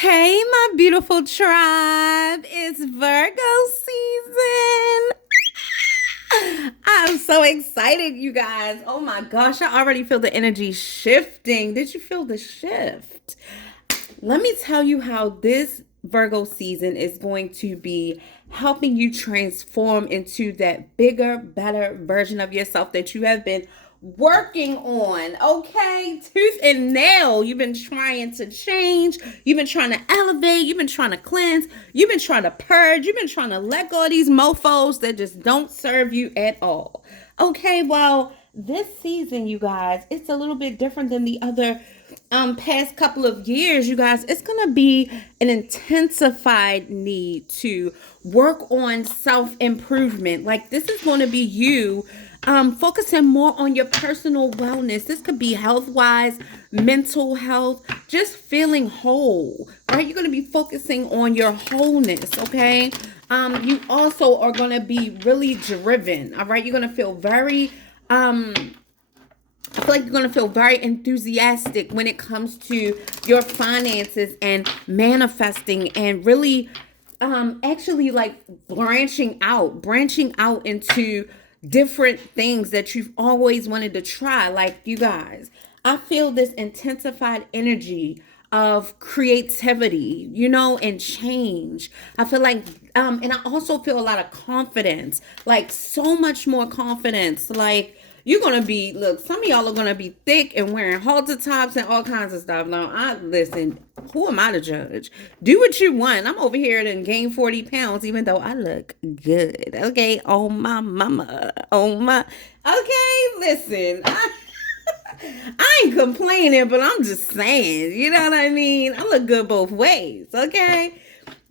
Hey, my beautiful tribe. It's Virgo season. I'm so excited, you guys. Oh my gosh, I already feel the energy shifting. Did you feel the shift? Let me tell you how this Virgo season is going to be helping you transform into that bigger, better version of yourself that you have been working on, okay? Tooth and nail. You've been trying to change. You've been trying to elevate. You've been trying to cleanse. You've been trying to purge. You've been trying to let go of these mofos that just don't serve you at all. Okay, well, this season, you guys, it's a little bit different than the other past couple of years, you guys. It's gonna be an intensified need to work on self-improvement. Like, this is going to be you focusing more on your personal wellness. This could be health-wise, mental health, just feeling whole, right? You're going to be focusing on your wholeness, okay? You also are going to be really driven, all right? You're going to feel very I feel like you're going to feel very enthusiastic when it comes to your finances and manifesting and really actually like branching out into different things that you've always wanted to try. Like, you guys, I feel this intensified energy of creativity, and change. I feel like and I also feel a lot of confidence, like so much more confidence. Like, you're gonna be, look, some of y'all are gonna be thick and wearing halter tops and all kinds of stuff. Now, listen, who am I to judge? Do what you want. I'm over here and gain 40 pounds, even though I look good. Okay, oh my mama. Okay, listen. I ain't complaining, but I'm just saying, you know what I mean? I look good both ways, okay?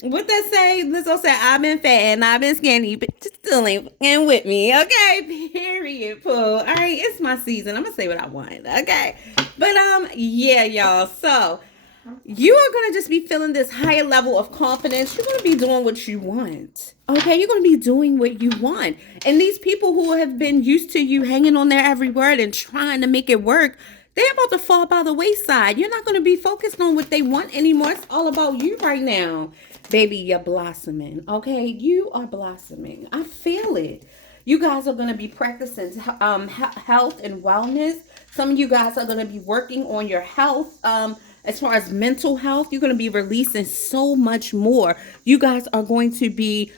What that say? Lizzo said, I've been fat and I've been skinny, but you still ain't fucking with me. Okay, period, Pooh. All right, it's my season. I'm gonna say what I want. Okay. But yeah, y'all. So you are gonna just be feeling this higher level of confidence. You're gonna be doing what you want. Okay, you're gonna be doing what you want. And these people who have been used to you hanging on their every word and trying to make it work, they're about to fall by the wayside. You're not going to be focused on what they want anymore. It's all about you right now. Baby, you're blossoming. Okay? You are blossoming. I feel it. You guys are going to be practicing health and wellness. Some of you guys are going to be working on your health. As far as mental health, you're going to be releasing so much more. You guys are going to be,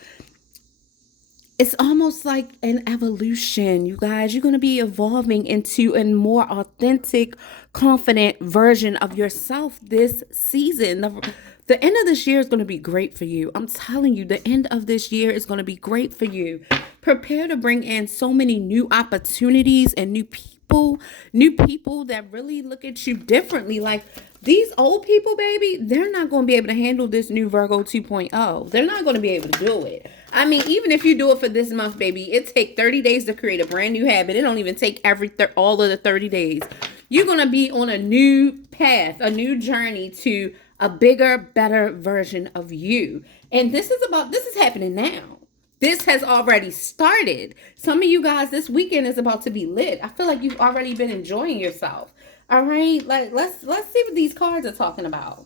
it's almost like an evolution, you guys. You're going to be evolving into a more authentic, confident version of yourself this season. The end of this year is going to be great for you. I'm telling you, the end of this year is going to be great for you. Prepare to bring in so many new opportunities and new people that really look at you differently. Like, these old people, baby, they're not going to be able to handle this new Virgo 2.0. They're not going to be able to do it. I mean, even if you do it for this month, baby, it takes 30 days to create a brand new habit. It don't even take all of the 30 days. You're going to be on a new path, a new journey to a bigger, better version of you. And this is happening now. This has already started. Some of you guys, this weekend is about to be lit. I feel like you've already been enjoying yourself. All right, like let's see what these cards are talking about.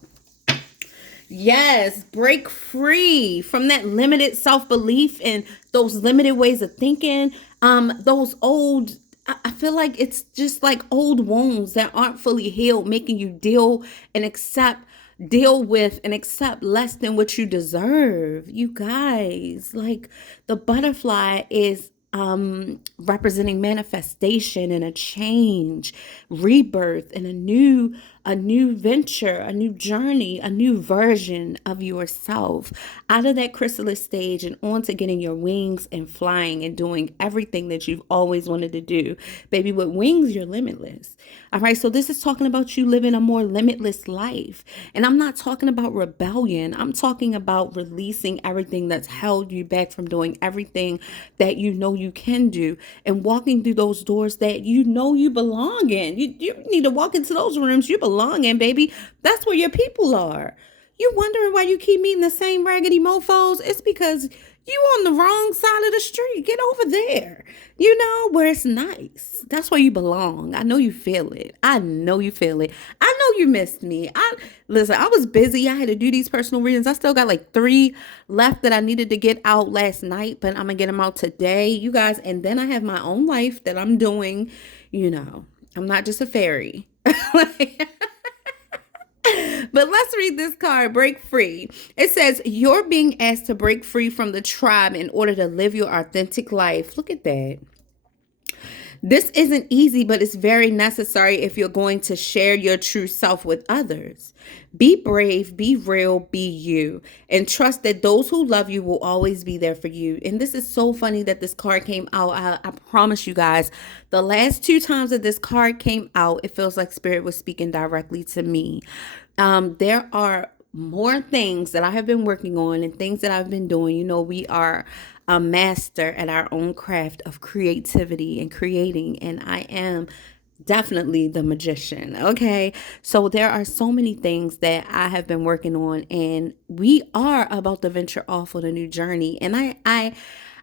Yes, break free from that limited self-belief and those limited ways of thinking. Those old, I feel like it's just like old wounds that aren't fully healed, making you deal with and accept less than what you deserve. You guys, like, the butterfly is representing manifestation and a change, rebirth, and a new venture, a new journey, a new version of yourself, out of that chrysalis stage and on to getting your wings and flying and doing everything that you've always wanted to do. Baby, with wings, you're limitless. All right, so this is talking about you living a more limitless life. And I'm not talking about rebellion. I'm talking about releasing everything that's held you back from doing everything that you know you can do, and walking through those doors that you know you belong in. You need to walk into those rooms you belong in, baby. That's where your people are. You wondering why you keep meeting the same raggedy mofos? It's because You on the wrong side of the street. Get over there. Where it's nice. That's where you belong. I know you feel it. I know you feel it. I know you missed me. Listen, I was busy. I had to do these personal readings. I still got like 3 left that I needed to get out last night, but I'm gonna get them out today, you guys. And then I have my own life that I'm doing. I'm not just a fairy. But let's read this card, Break Free. It says, you're being asked to break free from the tribe in order to live your authentic life. Look at that. This isn't easy, but it's very necessary if you're going to share your true self with others. Be brave, be real, be you, and trust that those who love you will always be there for you. And this is so funny that this card came out. I promise you guys, the last 2 times that this card came out, it feels like Spirit was speaking directly to me. There are more things that I have been working on and things that I've been doing. We are a master at our own craft of creativity and creating, and I am definitely the magician. Okay, so there are so many things that I have been working on, and we are about to venture off on a new journey. And I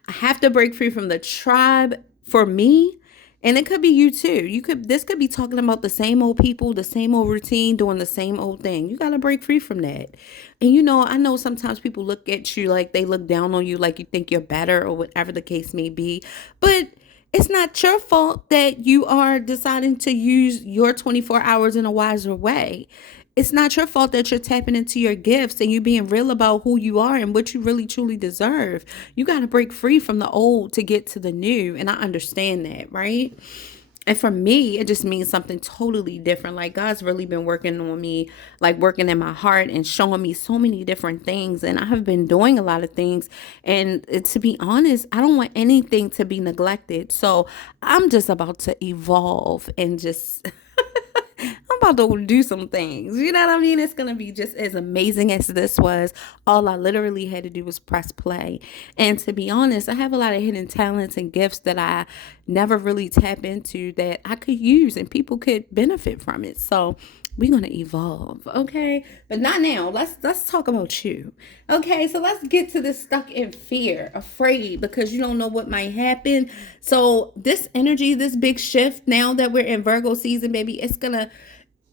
have to break free from the tribe for me. And it could be you too. This could be talking about the same old people, the same old routine, doing the same old thing. You got to break free from that. And I know sometimes people look at you like they look down on you, like you think you're better or whatever the case may be. But it's not your fault that you are deciding to use your 24 hours in a wiser way. It's not your fault that you're tapping into your gifts and you being real about who you are and what you really truly deserve. You got to break free from the old to get to the new. And I understand that, right? And for me, it just means something totally different. Like God's really been working on me, like working in my heart and showing me so many different things. And I have been doing a lot of things. And to be honest, I don't want anything to be neglected. So I'm just about to evolve and just... I'm about to do some things. You know what I mean? It's going to be just as amazing as this was. All I literally had to do was press play. And to be honest, I have a lot of hidden talents and gifts that I never really tap into that I could use and people could benefit from it. So we're going to evolve. Okay. But not now. Let's talk about you. Okay. So let's get to this stuck in fear, afraid because you don't know what might happen. So this energy, this big shift now that we're in Virgo season, baby,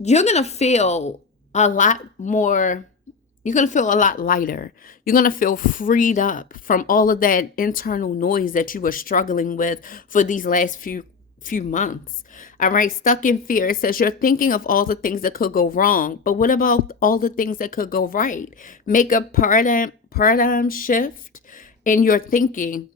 you're going to feel a lot more. You're going to feel a lot lighter. You're going to feel freed up from all of that internal noise that you were struggling with for these last few months. All right. Stuck in fear. It says you're thinking of all the things that could go wrong, but what about all the things that could go right? Make a paradigm shift in your thinking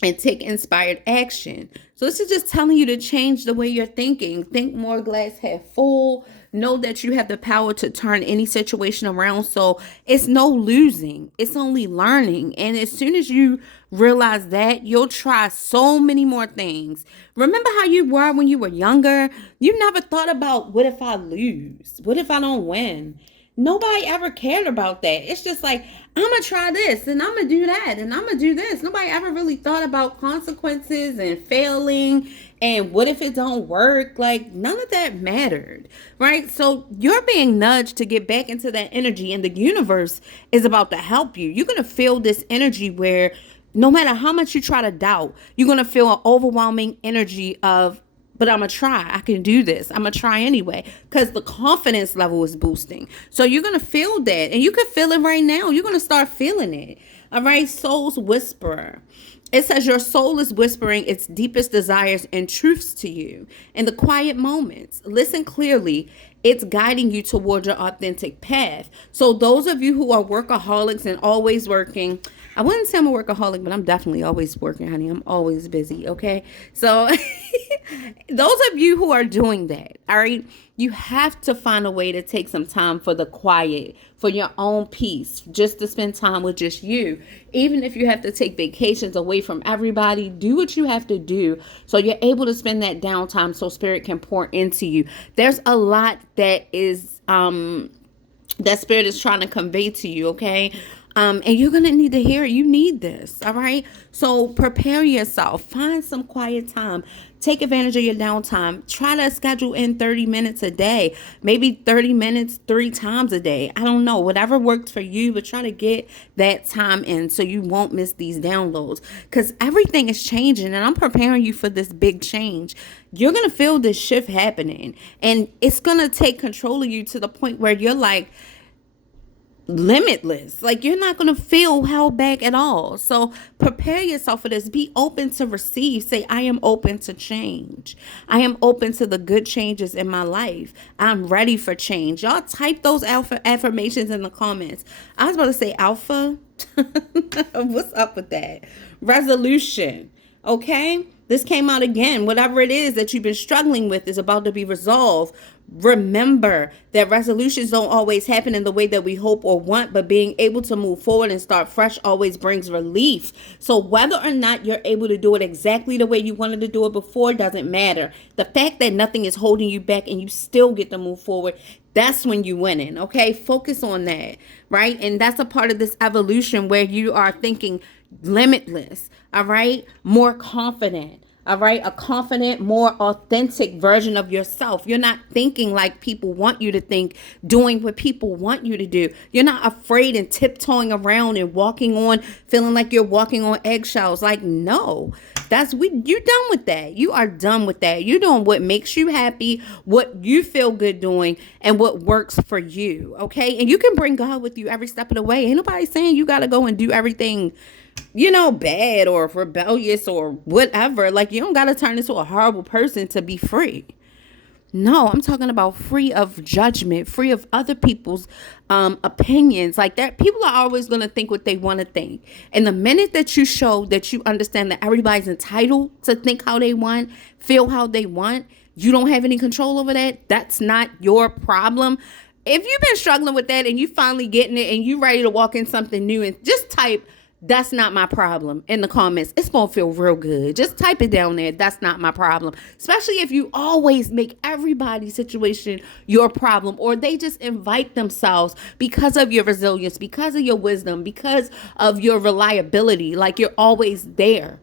and take inspired action. So this is just telling you to change the way you're thinking. Think more glass half full. Know that you have the power to turn any situation around. So it's no losing. It's only learning. And as soon as you realize that, you'll try so many more things. Remember how you were when you were younger? You never thought about, what if I lose? What if I don't win? Nobody ever cared about that. It's just like, I'm going to try this and I'm going to do that and I'm going to do this. Nobody ever really thought about consequences and failing and what if it don't work? Like none of that mattered, right? So you're being nudged to get back into that energy and the universe is about to help you. You're going to feel this energy where no matter how much you try to doubt, you're going to feel an overwhelming energy of, but I'm going to try. I can do this. I'm going to try anyway because the confidence level is boosting. So you're going to feel that and you can feel it right now. You're going to start feeling it. All right. Soul's whisperer. It says your soul is whispering its deepest desires and truths to you in the quiet moments. Listen clearly. It's guiding you toward your authentic path. So those of you who are workaholics and always working, I wouldn't say I'm a workaholic, but I'm definitely always working, honey. I'm always busy, okay? So those of you who are doing that, all right, you have to find a way to take some time for the quiet, for your own peace, just to spend time with just you. Even if you have to take vacations away from everybody, do what you have to do so you're able to spend that downtime so spirit can pour into you. There's a lot that is that spirit is trying to convey to you, okay? And you're going to need to hear it. You need this. All right. So prepare yourself. Find some quiet time. Take advantage of your downtime. Try to schedule in 30 minutes a day, maybe 30 minutes 3 times a day. I don't know, whatever works for you, but try to get that time in so you won't miss these downloads, because everything is changing and I'm preparing you for this big change. You're going to feel this shift happening and it's going to take control of you to the point where you're like, limitless. Like, you're not going to feel held back at all. So prepare yourself for this. Be open to receive. Say, I am open to change. I am open to the good changes in my life. I'm ready for change. Y'all type those alpha affirmations in the comments. I was about to say alpha. What's up with that? Resolution. Okay? This came out again. Whatever it is that you've been struggling with is about to be resolved. Remember that resolutions don't always happen in the way that we hope or want, but being able to move forward and start fresh always brings relief. So whether or not you're able to do it exactly the way you wanted to do it before doesn't matter. The fact that nothing is holding you back and you still get to move forward, that's when you're winning. Okay, focus on that, right? And that's a part of this evolution where you are thinking limitless, all right? More confident. All right, a confident, more authentic version of yourself. You're not thinking like people want you to think, doing what people want you to do. You're not afraid and tiptoeing around and walking on, feeling like you're walking on eggshells. Like, no, you're done with that. You are done with that. You're doing what makes you happy, what you feel good doing, and what works for you. Okay, and you can bring God with you every step of the way. Ain't nobody saying you got to go and do everything, bad or rebellious or whatever. Like, you don't got to turn into a horrible person to be free. No, I'm talking about free of judgment, free of other people's opinions. Like that, people are always going to think what they want to think. And the minute that you show that you understand that everybody's entitled to think how they want, feel how they want, you don't have any control over that. That's not your problem. If you've been struggling with that and you finally getting it and you ready to walk in something new, and just type, "That's not my problem," in the comments. It's going to feel real good. Just type it down there. That's not my problem. Especially if you always make everybody's situation your problem, or they just invite themselves because of your resilience, because of your wisdom, because of your reliability. Like, you're always there.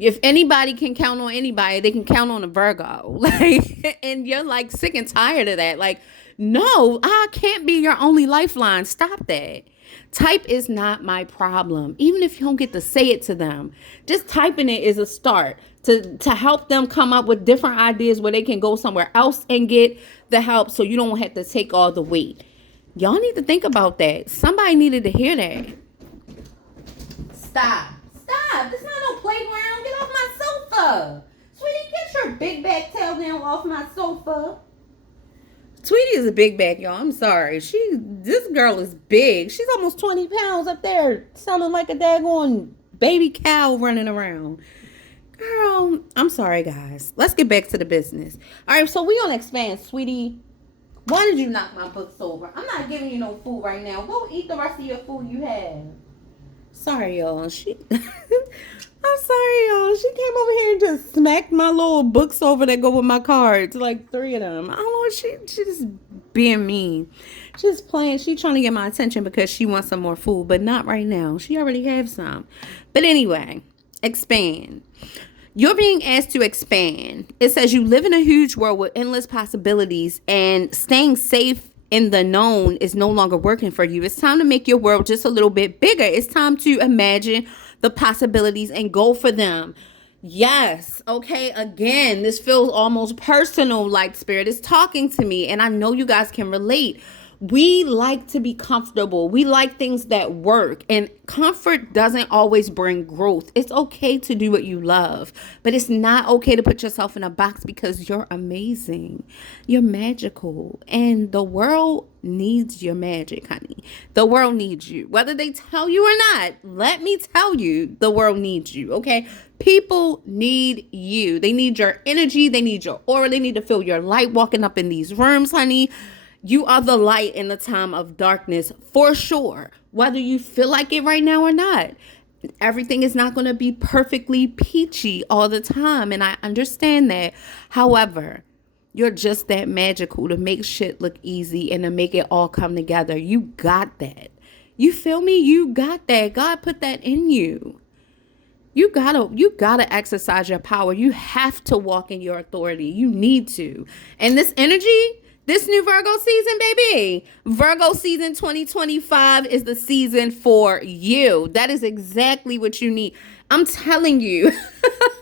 If anybody can count on anybody, they can count on a Virgo. Like, and you're like sick and tired of that. Like, no, I can't be your only lifeline. Stop that. Type "is not my problem." Even if you don't get to say it to them, just typing it is a start to help them come up with different ideas where they can go somewhere else and get the help, so you don't have to take all the weight. Y'all need to think about that. Somebody needed to hear that. Stop. This is not no playground. Get off my sofa. Sweetie, get your big back tail down off my sofa. Tweety is a big back, y'all. I'm sorry. This girl is big. She's almost 20 pounds up there, sounding like a daggone baby cow running around. Girl, I'm sorry, guys. Let's get back to the business. All right, so we on Expand, sweetie. Why did you knock my books over? I'm not giving you no food right now. Go eat the rest of your food you have. Sorry, y'all. I'm sorry, y'all. She came over here and just smacked my little books over that go with my cards, like 3 of them. I don't know. She just being mean. She's playing. She trying to get my attention because she wants some more food, but not right now. She already have some. But anyway, expand. You're being asked to expand. It says you live in a huge world with endless possibilities, and staying safe in the known is no longer working for you. It's time to make your world just a little bit bigger. It's time to imagine the possibilities and go for them. Yes. Okay. Again, this feels almost personal, like Spirit is talking to me, and I know you guys can relate. We like to be comfortable. We like things that work, and comfort doesn't always bring growth. It's okay to do what you love, but it's not okay to put yourself in a box, because you're amazing. You're magical, and the world needs your magic, honey. The world needs you. Whether they tell you or not, let me tell you, the world needs you, okay? People need you. They need your energy. They need your aura. They need to feel your light walking up in these rooms, honey. You are the light in the time of darkness, for sure, whether you feel like it right now or not. Everything is not going to be perfectly peachy all the time, and I understand that. However, you're just that magical to make shit look easy and to make it all come together. You got that. You feel me? You got that. God put that in you. You gotta exercise your power. You have to walk in your authority. You need to. And this energy, this new Virgo season, baby, Virgo season 2025 is the season for you. That is exactly what you need. I'm telling you.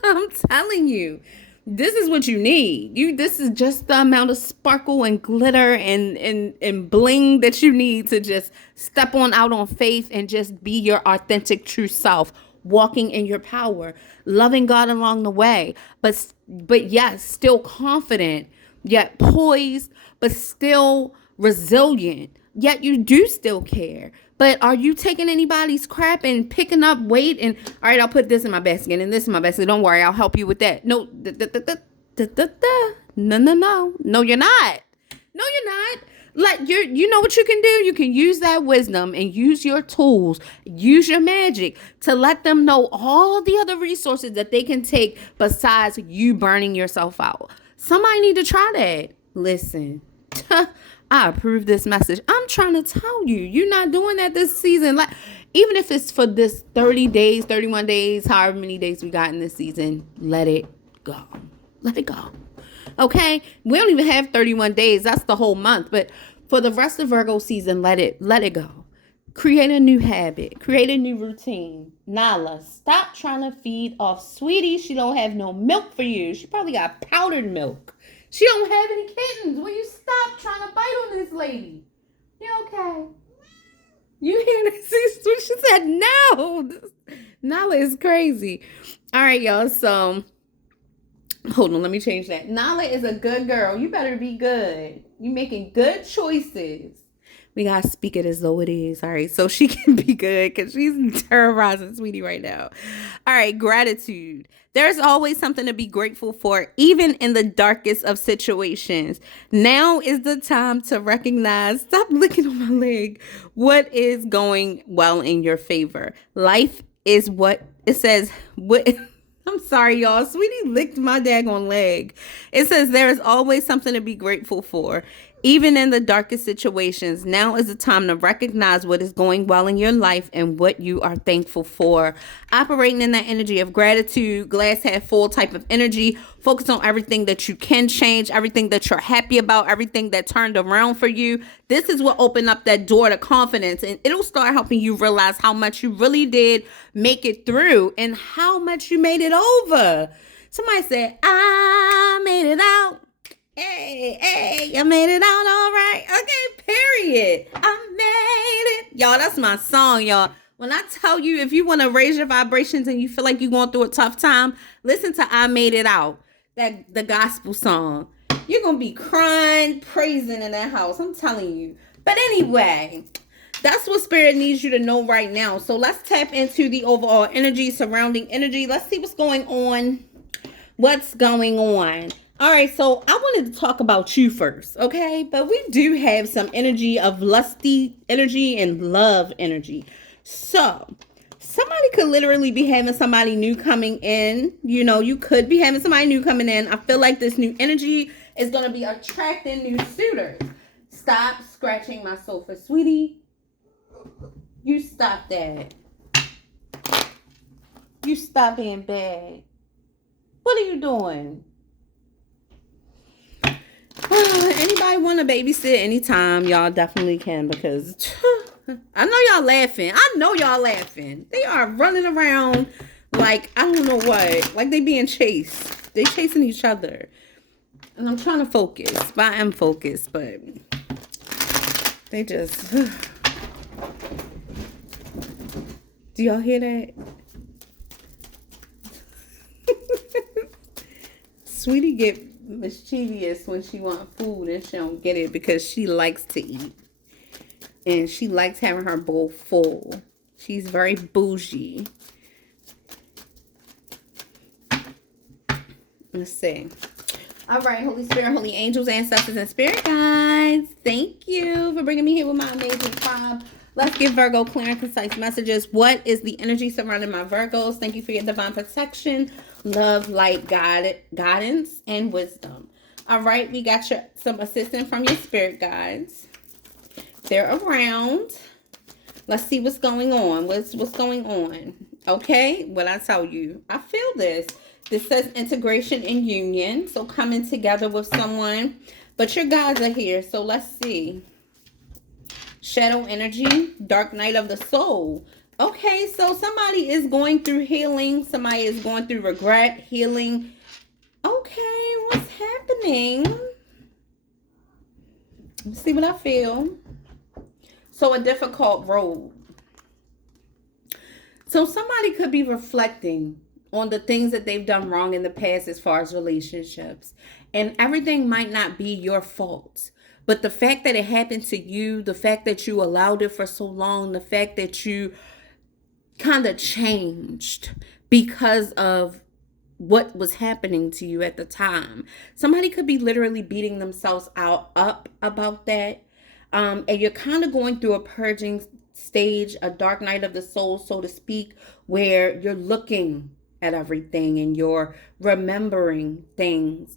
I'm telling you. This is what you need. This is just the amount of sparkle and glitter and bling that you need to just step on out on faith and just be your authentic true self, walking in your power, loving God along the way, but yes, still confident, yet poised, but still resilient. Yet you do still care. But are you taking anybody's crap and picking up weight and, all right, I'll put this in my basket and this in my basket. Don't worry, I'll help you with that. No, no, you're not. No, you're not. Like, you know what you can do? You can use that wisdom and use your tools, use your magic to let them know all the other resources that they can take besides you burning yourself out. Somebody need to try that. Listen, I approve this message. I'm trying to tell you, you're not doing that this season. Like, even if it's for this 30 days, 31 days, however many days we got in this season, let it go. Let it go. Okay? We don't even have 31 days. That's the whole month. But for the rest of Virgo season, let it go. Create a new habit. Create a new routine. Nala, stop trying to feed off Sweetie. She don't have no milk for you. She probably got powdered milk. She don't have any kittens. Will you stop trying to bite on this lady? You okay? You hear this? She said no. Nala is crazy. All right, y'all. So, hold on. Let me change that. Nala is a good girl. You better be good. You making good choices. We got to speak it as though it is. All right. So she can be good because she's terrorizing Sweetie right now. All right. Gratitude. There's always something to be grateful for, even in the darkest of situations. Now is the time to recognize, stop licking on my leg, what is going well in your favor. Life is what it says. What I'm sorry, y'all. Sweetie licked my daggone leg. It says there is always something to be grateful for, even in the darkest situations. Now is the time to recognize what is going well in your life and what you are thankful for. Operating in that energy of gratitude, glass half full type of energy. Focus on everything that you can change, everything that you're happy about, everything that turned around for you. This is what opened up that door to confidence, and it'll start helping you realize how much you really did make it through and how much you made it over. Somebody said, I made it out. Hey, I made it out all right. Okay, period. I made it. Y'all, that's my song, y'all. When I tell you, if you want to raise your vibrations and you feel like you're going through a tough time, listen to I Made It Out, the gospel song. You're going to be crying, praising in that house. I'm telling you. But anyway, that's what Spirit needs you to know right now. So let's tap into the overall energy, surrounding energy. Let's see what's going on. What's going on? All right, so I wanted to talk about you first, okay? But we do have some energy of lusty energy and love energy. So somebody could literally be having somebody new coming in. You know, you could be having somebody new coming in. I feel like this new energy is going to be attracting new suitors. Stop scratching my sofa, Sweetie. You stop that. You stop being bad. What are you doing? Anybody want to babysit anytime, y'all definitely can, because I know y'all laughing. They are running around like, I don't know what, like they being chased. They chasing each other. And I'm trying to focus, but I am focused, but they just, do y'all hear that? Sweetie get mischievous when she want food and she don't get it because she likes to eat. And she likes having her bowl full. She's very bougie. Let's see. All right, Holy Spirit, Holy Angels, Ancestors, and Spirit Guides. Thank you for bringing me here with my amazing tribe. Let's give Virgo clear and concise messages. What is the energy surrounding my Virgos? Thank you for your divine protection, love, light, guidance, and wisdom. All right, we got some assistance from your spirit guides. They're around. Let's see what's going on. What's going on? Okay, what I tell you, I feel this. This says integration and union. So coming together with someone. But your guides are here. So let's see. Shadow energy, dark night of the soul. Okay, so somebody is going through healing. Somebody is going through regret, healing. Okay, what's happening? Let's see what I feel. So a difficult road. So somebody could be reflecting on the things that they've done wrong in the past as far as relationships. And everything might not be your fault. But the fact that it happened to you, the fact that you allowed it for so long, the fact that you kind of changed because of what was happening to you at the time. Somebody could be literally beating themselves up about that. And you're kind of going through a purging stage, a dark night of the soul, so to speak, where you're looking at everything and you're remembering things.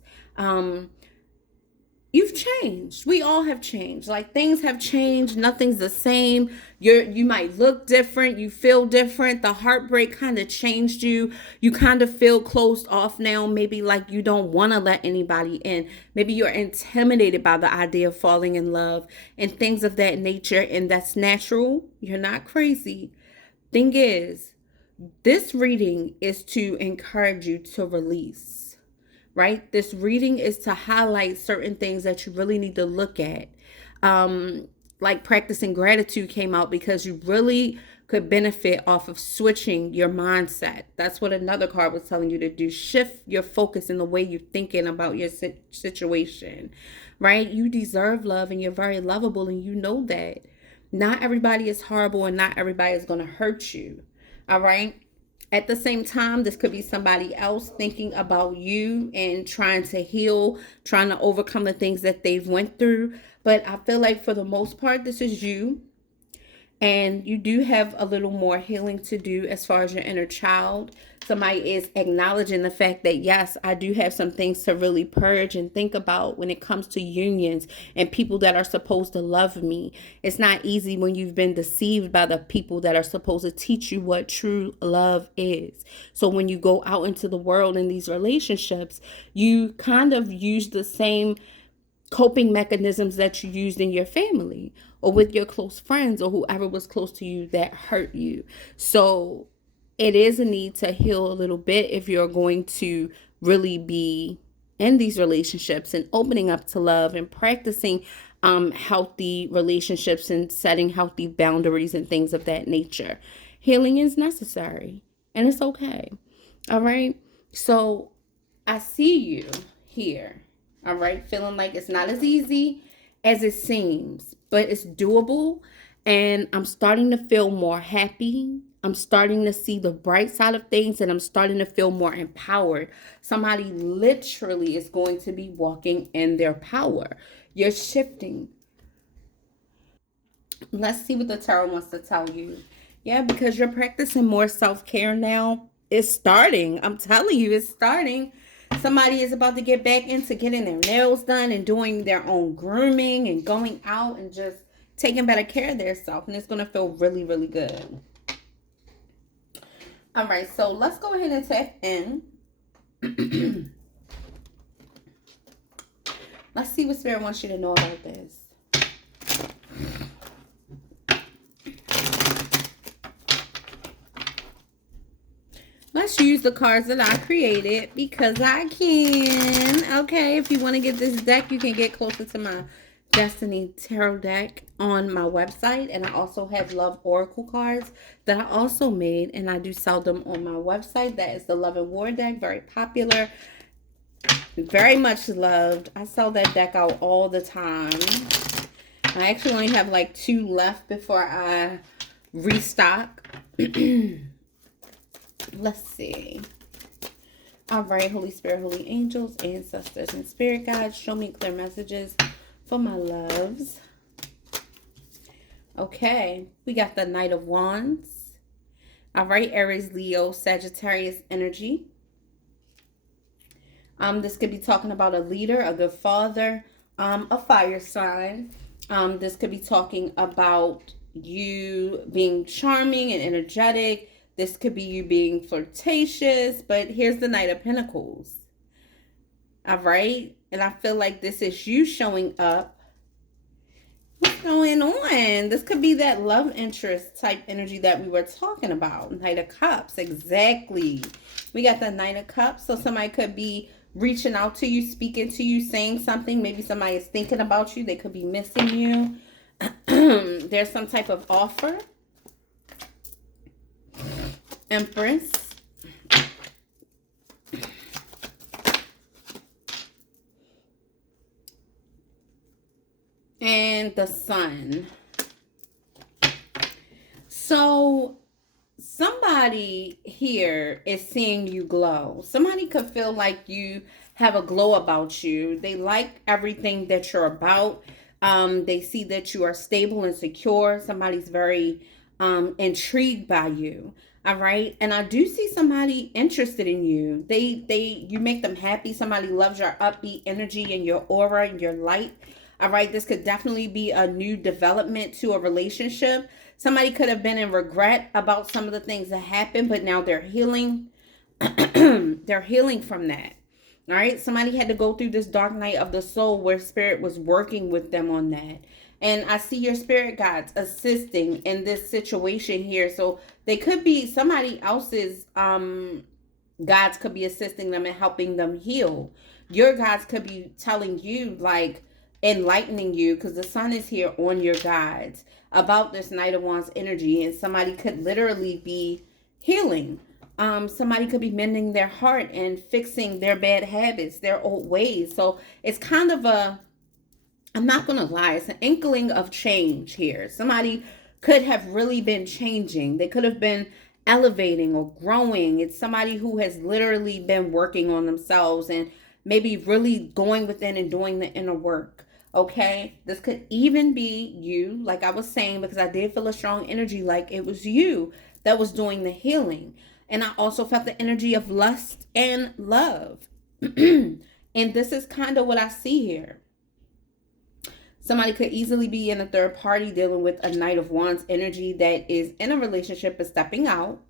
You've changed. We all have changed. Like, things have changed. Nothing's the same. You might look different. You feel different. The heartbreak kind of changed you. You kind of feel closed off now. Maybe like you don't want to let anybody in. Maybe you're intimidated by the idea of falling in love and things of that nature. And that's natural. You're not crazy. Thing is, this reading is to encourage you to release. Right? This reading is to highlight certain things that you really need to look at. Like practicing gratitude came out because you really could benefit off of switching your mindset. That's what another card was telling you to do. Shift your focus in the way you're thinking about your situation. Right? You deserve love and you're very lovable, and you know that. Not everybody is horrible and not everybody is going to hurt you. All right? At the same time, this could be somebody else thinking about you and trying to heal, trying to overcome the things that they've went through. But I feel like for the most part, this is you. And you do have a little more healing to do as far as your inner child. Somebody is acknowledging the fact that, yes, I do have some things to really purge and think about when it comes to unions and people that are supposed to love me. It's not easy when you've been deceived by the people that are supposed to teach you what true love is. So when you go out into the world in these relationships, you kind of use the same coping mechanisms that you used in your family or with your close friends or whoever was close to you that hurt you. So it is a need to heal a little bit if you're going to really be in these relationships and opening up to love and practicing healthy relationships and setting healthy boundaries and things of that nature. Healing is necessary and it's okay. All right. So I see you here. All right. Feeling like it's not as easy as it seems, but it's doable. And I'm starting to feel more happy. I'm starting to see the bright side of things, and I'm starting to feel more empowered. Somebody literally is going to be walking in their power. You're shifting. Let's see what the tarot wants to tell you. Yeah, because you're practicing more self-care now. It's starting. I'm telling you, it's starting. Somebody is about to get back into getting their nails done and doing their own grooming and going out and just taking better care of themselves. And it's going to feel really, really good. All right, so let's go ahead and tap in. Let's see what Spirit wants you to know about this. Let's use the cards that I created because I can. Okay, if you want to get this deck, you can get closer to my Destiny Tarot deck on my website. And I also have Love Oracle cards that I also made, and I do sell them on my website. That is the Love and War deck, very popular, very much loved. I sell that deck out all the time. I actually only have like 2 left before I restock. Let's see. All right, Holy Spirit, Holy Angels, Ancestors, and Spirit Guides, show me clear messages for my loves. Okay, we got the Knight of Wands. All right, Aries, Leo, Sagittarius energy. This could be talking about a leader, a good father, a fire sign. This could be talking about you being charming and energetic. This could be you being flirtatious, but here's the Knight of Pentacles. All right. And I feel like this is you showing up. What's going on? This could be that love interest type energy that we were talking about. Knight of Cups. Exactly. We got the Knight of Cups. So somebody could be reaching out to you, speaking to you, saying something. Maybe somebody is thinking about you. They could be missing you. There's some type of offer. Empress. And the Sun. So somebody here is seeing you glow. Somebody could feel like you have a glow about you. They like everything that you're about. They see that you are stable and secure. Somebody's very intrigued by you. All right. And I do see somebody interested in you. You make them happy. Somebody loves your upbeat energy and your aura and your light. All right. This could definitely be a new development to a relationship. Somebody could have been in regret about some of the things that happened, but now they're healing. They're healing from that. All right. Somebody had to go through this dark night of the soul where spirit was working with them on that. And I see your spirit guides assisting in this situation here. So they could be somebody else's guides could be assisting them and helping them heal. Your guides could be telling you, like, enlightening you, because the sun is here on your guides about this Knight of Wands energy. And somebody could literally be healing. Somebody could be mending their heart and fixing their bad habits, their old ways. So it's kind of a, I'm not going to lie, it's an inkling of change here. Somebody could have really been changing. They could have been elevating or growing. It's somebody who has literally been working on themselves and maybe really going within and doing the inner work. Okay, this could even be you, like I was saying, because I did feel a strong energy like it was you that was doing the healing. And I also felt the energy of lust and love. And this is kind of what I see here. Somebody could easily be in a third party dealing with a Knight of Wands energy that is in a relationship but stepping out.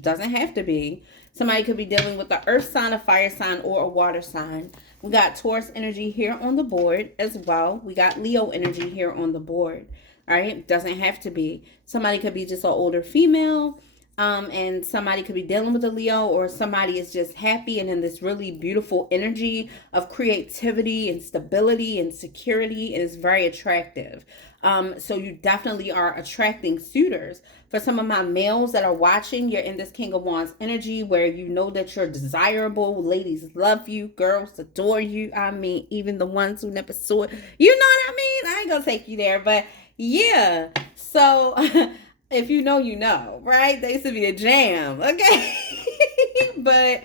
Doesn't have to be. Somebody could be dealing with the earth sign, a fire sign, or a water sign. We got Taurus energy here on the board as well. We got Leo energy here on the board. All right. Doesn't have to be. Somebody could be just an older female. And somebody could be dealing with a Leo, or somebody is just happy and in this really beautiful energy of creativity and stability and security. It is very attractive. So you definitely are attracting suitors. For some of my males that are watching, you're in this King of Wands energy where you know that you're desirable. Ladies love you. Girls adore you. I mean, even the ones who never saw it. You know what I mean? I ain't gonna take you there, but yeah. So if you know, you know, right? They used to be a jam, okay? But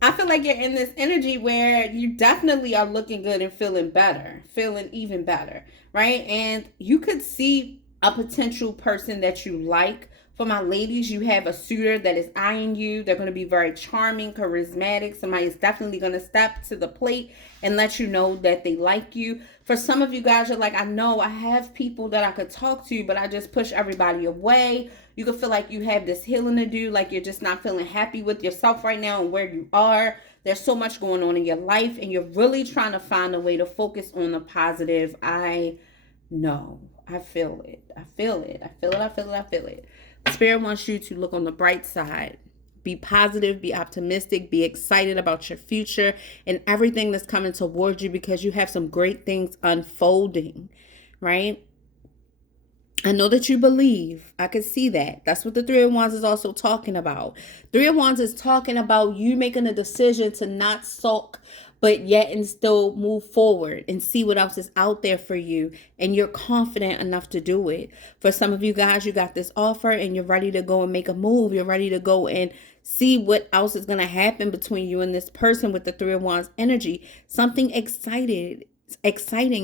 I feel like you're in this energy where you definitely are looking good and feeling better, feeling even better, right? And you could see a potential person that you like. For my ladies, you have a suitor that is eyeing you. They're going to be very charming, charismatic. Somebody is definitely going to step to the plate and let you know that they like you. For some of you guys, you're like, I know I have people that I could talk to, but I just push everybody away. You could feel like you have this healing to do, like you're just not feeling happy with yourself right now and where you are. There's so much going on in your life, and you're really trying to find a way to focus on the positive. I know. I feel it. I feel it. I feel it. I feel it. I feel it. Spirit wants you to look on the bright side. Be positive, be optimistic, be excited about your future and everything that's coming towards you, because you have some great things unfolding, right? I know that you believe. I can see that. That's what the Three of Wands is also talking about. Three of Wands is talking about you making a decision to not sulk, but yet and still move forward and see what else is out there for you. And you're confident enough to do it. For some of you guys, you got this offer and you're ready to go and make a move. You're ready to go and see what else is going to happen between you and this person with the Three of Wands energy. Something exciting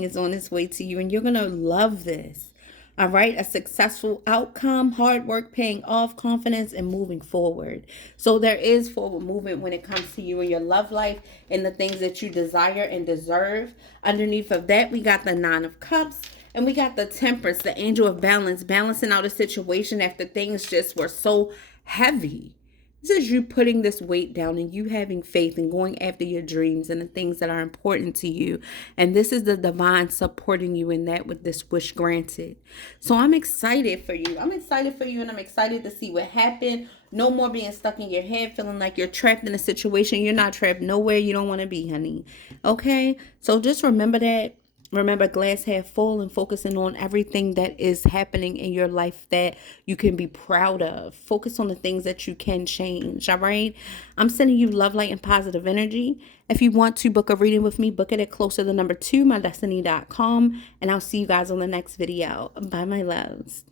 is on its way to you, and you're going to love this. All right, a successful outcome, hard work paying off, confidence, and moving forward. So there is forward movement when it comes to you and your love life and the things that you desire and deserve. Underneath of that, we got the Nine of Cups. And we got the Temperance, the angel of balance, balancing out a situation after things just were so heavy. This is you putting this weight down and you having faith and going after your dreams and the things that are important to you. And this is the divine supporting you in that with this wish granted. So I'm excited for you. I'm excited for you, and I'm excited to see what happened. No more being stuck in your head, feeling like you're trapped in a situation. You're not trapped nowhere you don't want to be, honey. Okay? So just remember that. Remember, glass half full, and focusing on everything that is happening in your life that you can be proud of. Focus on the things that you can change, all right? I'm sending you love, light, and positive energy. If you want to book a reading with me, book it at closer2MyDestinysT.com, and I'll see you guys on the next video. Bye, my loves.